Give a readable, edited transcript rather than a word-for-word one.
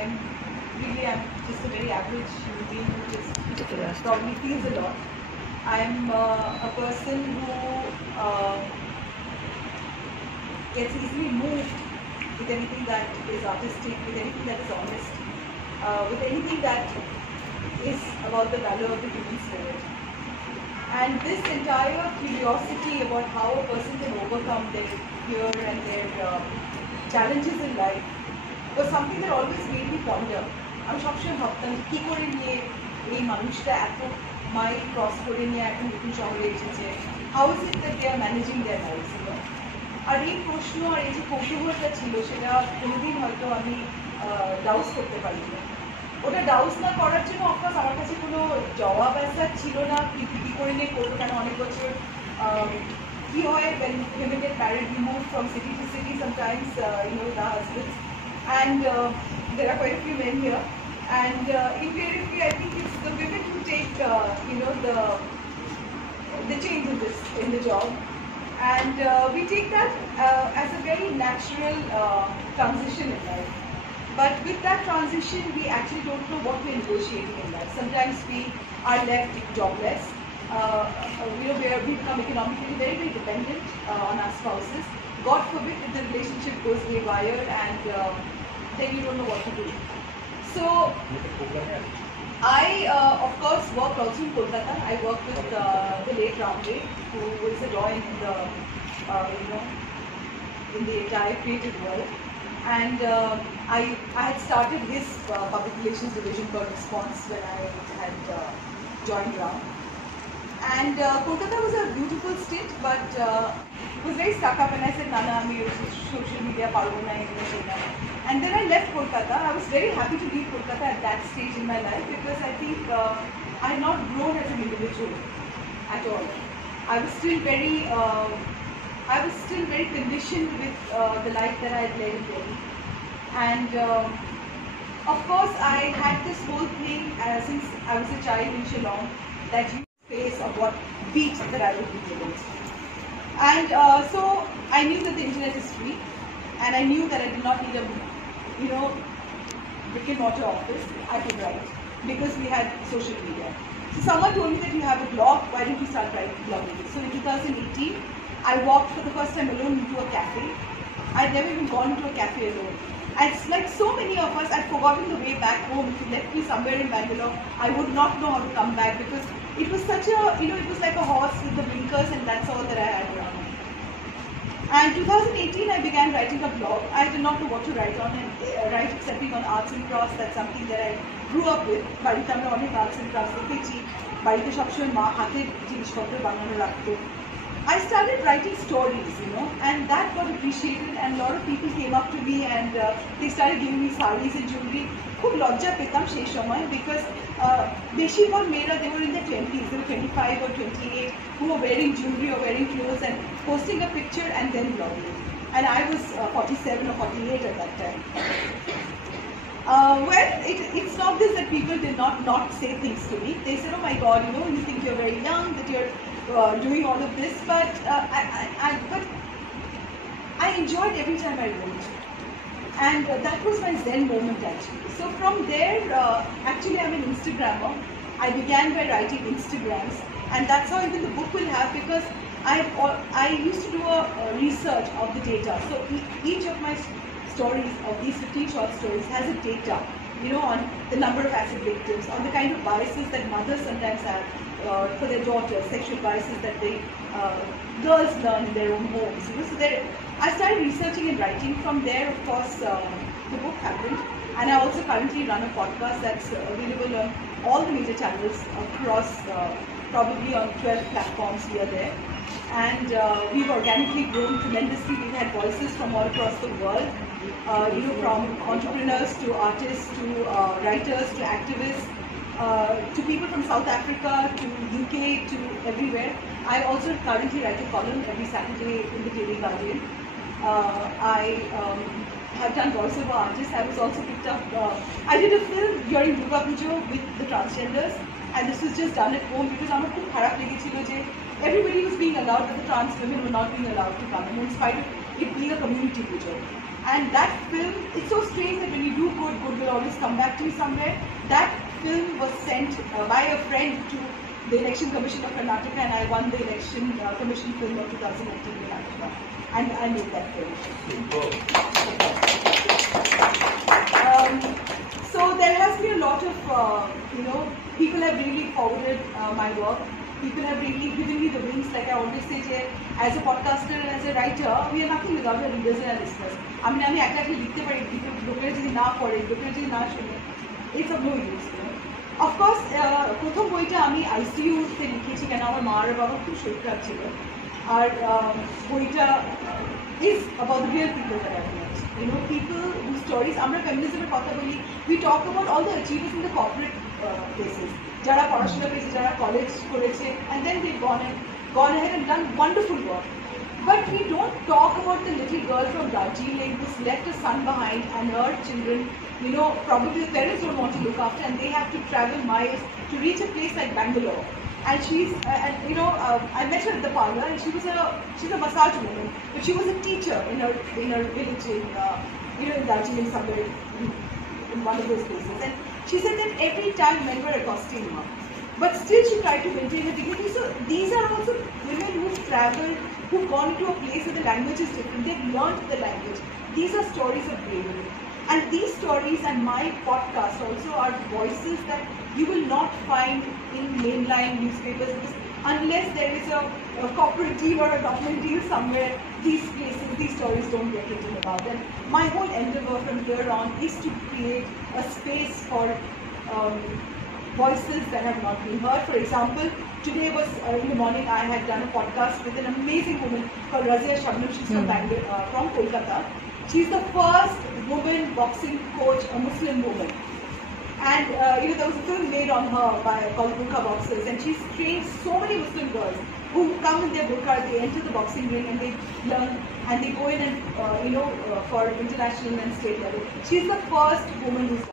I'm just a very average human being who just probably feels a lot. I'm a person who gets easily moved with anything that is artistic, with anything that is honest, with anything that is about the valor of the human spirit. And this entire curiosity about how a person can overcome their fear and their challenges in life was something that always made me ponder. আমি সবসময় ভাবতাম যে কী করে নিয়ে এই মানুষটা এত mile cross করে নিয়ে এখন নতুন শহরে এসেছে, how is it that they are managing their lives. আর এই প্রশ্ন আর এই যে কৌতূহলটা ছিল সেটা কোনোদিন হয়তো আমি ডাউস করতে পারিনি। ওটা ডাউস না করার জন্য অফকোর্স আমার কাছে কোনো জবাব আসা ছিল না, কী করে নিয়ে করবো, কেন অনেক বছর কী হয় when women get married, we move from city to city sometimes, the husbands, and there are quite a few men here, and invariably I think it's the women who take the change in the job, and we take that as a very natural transition in life. But with that transition, we actually don't know what we're negotiating in life. Sometimes we are left jobless. We become economically very, very dependent on our spouses. God forbid if the relationship goes haywire and then you don't know what to do. So, I of course work also in Kolkata. I work with the late Ramdev, who is a joy in the entire creative world. And I had started his public relations division for Response when I had joined Ram. And Kolkata was a beautiful stint, but was very stuck up, and I said, Nana, I'm social media, and then I left Kolkata. I was very happy to leave Kolkata at that stage in my life because I think I had not grown as an individual at all. I was still very conditioned with the life that I had led in Delhi. And of course, I had this whole thing since I was a child in Shillong, that space of what beat that I would be given. And so I knew that the internet is free, and I knew that I did not need a brick and mortar office. I could write because we had social media. So someone told me that you have a blog, why don't you start blogging? So in 2018, I walked for the first time alone into a cafe. I'd never even gone into a cafe alone. And it's like so many of us, I'd forgotten the way back home. If you left me somewhere in Bangalore, I would not know how to come back because it was such a, it was like a horse with the blinkers, and that's all that I had around. And 2018, I began writing a blog. I did not know what to write on, and write excepting on arts and crafts. That's something that I grew up with. Barite amra onek arts and crafts dekhechi. Barite sobshoy ma hater jinishpotro banano rakhto. I started writing stories, and that got appreciated, and a lot of people came up to me and they started giving me sarees and jewelry. খুব লজ্জা পেতাম সেই সময় because বেশিরভাগ মেয়েরা, they were in their 20s, they were 25 or 28, who were wearing jewelry or wearing clothes and posting a picture and then blogging. And I was 47 or 48 at that time. Well, it's not this that people did not say things to me. They said, oh my God, you think you're very young, that you're doing all of this, but I enjoyed every time I wrote, and that was my Zen moment actually. So from there, actually I'm an Instagrammer. I began by writing Instagrams, and that's how even the book will have, because I used to do a research of the data. So each of my stories, of these 15 short stories, has a data, on the number of acid victims, on the kind of biases that mothers sometimes have for their daughters, sexual biases that girls learn in their own homes. So I started researching and writing. From there, of course, the book happened, and I also currently run a podcast that's available on all the major channels across, probably on 12 platforms here there. And we've organically grown tremendously. We've had voices from all across the world, from entrepreneurs to artists to writers to activists, to people from South Africa to UK to everywhere. I also currently write a column every Saturday in the Daily Guardian. I have done voiceover artists. I was also picked up. I did a film during Durga Puja with the transgenders, and this was just done at home because আমার খুব খারাপ লেগেছিল যে everybody was being allowed, but the trans women were not being allowed to come, and in spite of it being a community puja. And that film, it's so strange that when you do good, good will always has come back to me somewhere. That film was sent by a friend to the Election Commission of Karnataka, and I won the Election Commission film of 2018 in Karnataka, and I made that film. So there has been a lot of, people have really forwarded my work. People have really given me the wings. Like I always say, as a podcaster and as a writer, we are nothing without our readers and our listeners. I mean, it's of no use. Of course, প্রথম বইটা আমি ICU তে লিখেছি কেন আমার মা আর বাবা খুব শরীর খারাপ ছিল আর বইটা is about the real people that I've met. People whose stories, আমরা ফেমিনিজমের কথা বলি, we talk about all the achievers in the corporate places, যারা পড়াশোনা করেছে, যারা কলেজ করেছে, and then they've gone ahead and done wonderful work. But we don't talk about the little girl from Darjeeling who's left a son behind and her children, probably the parents don't want to look after and they have to travel miles to reach a place like Bangalore. And she's, I met her at the parlor, and she's a massage woman, but she was a teacher in her village in Darjeeling somewhere in one of those places. And she said that every time men were accosting her, but still she tried to maintain her dignity. So these are also women who've travelled, who've gone to a place where the language is different. They've learned the language. These are stories of bravery. And these stories and my podcast also are voices that you will not find in mainline newspapers, because unless there is a corporate deal or a government deal somewhere, these places, these stories don't get written about. And my whole endeavor from here on is to create a space for voices that have not been heard. For example, today was in the morning I had done a podcast with an amazing woman called Razia Shabnam. She's from Kolkata. She's the first woman boxing coach, a Muslim woman. And there was a film made on her called Burqa Boxers, and she's trained so many Muslim girls who come in their burqa, they enter the boxing ring and they learn and they go in and for international and state level. She's the first woman who's